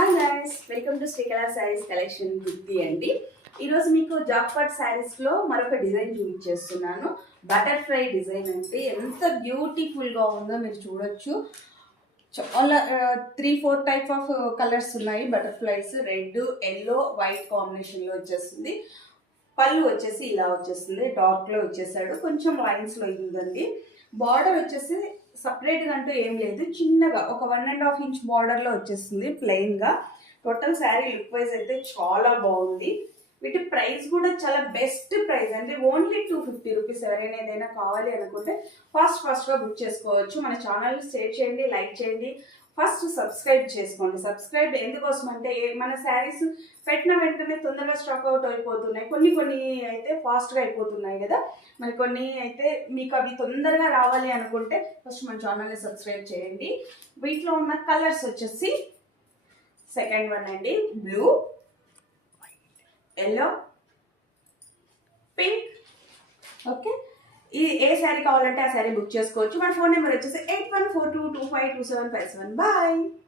Hi guys, welcome to Srikala saris collection Gooty అండి. ఈరోజు మీకు జాక్పాట్ శారీస్లో మరొక డిజైన్ చూపించేస్తున్నాను. బటర్ఫ్లై డిజైన్ అంటే ఎంత బ్యూటిఫుల్గా ఉందో మీరు చూడొచ్చు. చాలా 3-4 టైప్ ఆఫ్ కలర్స్ ఉన్నాయి. బటర్ఫ్లైస్ రెడ్, ఎల్లో, వైట్ కాంబినేషన్లో వచ్చేస్తుంది. పళ్ళు వచ్చేసి ఇలా వచ్చేస్తుంది, డార్క్లో వచ్చేసాడు, కొంచెం లైన్స్లో ఉందండి. బార్డర్ వచ్చేసి సపరేట్గా అంటూ ఏం లేదు, చిన్నగా ఒక 1.5 ఇంచ్ బార్డర్లో వచ్చేస్తుంది ప్లెయిన్గా. టోటల్ శారీ లుక్ వైజ్ అయితే చాలా బాగుంది. వీటి ప్రైస్ కూడా చాలా బెస్ట్ ప్రైస్ అండి, ఓన్లీ 250 రూపీస్. ఎవరైనా ఏదైనా కావాలి అనుకుంటే ఫాస్ట్గా బుక్ చేసుకోవచ్చు. మన ఛానల్ని షేర్ చేయండి, లైక్ చేయండి, ఫస్ట్ సబ్స్క్రైబ్ చేసుకోండి. సబ్స్క్రైబ్ ఎందుకోసం అంటే మన శారీస్ పెట్టిన వెంటనే తొందరగా స్టాక్ అవుట్ అయిపోతున్నాయి, కొన్ని అయితే ఫాస్ట్గా అయిపోతున్నాయి కదా. మరి కొన్ని అయితే మీకు అవి తొందరగా రావాలి అనుకుంటే ఫస్ట్ మన ఛానల్ని సబ్స్క్రైబ్ చేయండి. వీటిలో ఉన్న కలర్స్ వచ్చేసి సెకండ్ వన్ అండి, బ్లూ, ఎల్లో, పింక్. ఓకే, ఏ శారీ కావాలంటే ఆ శారీ బుక్ చేసుకోవచ్చు. మన ఫోన్ నెంబర్ వచ్చేసి 8142252757. బాయ్.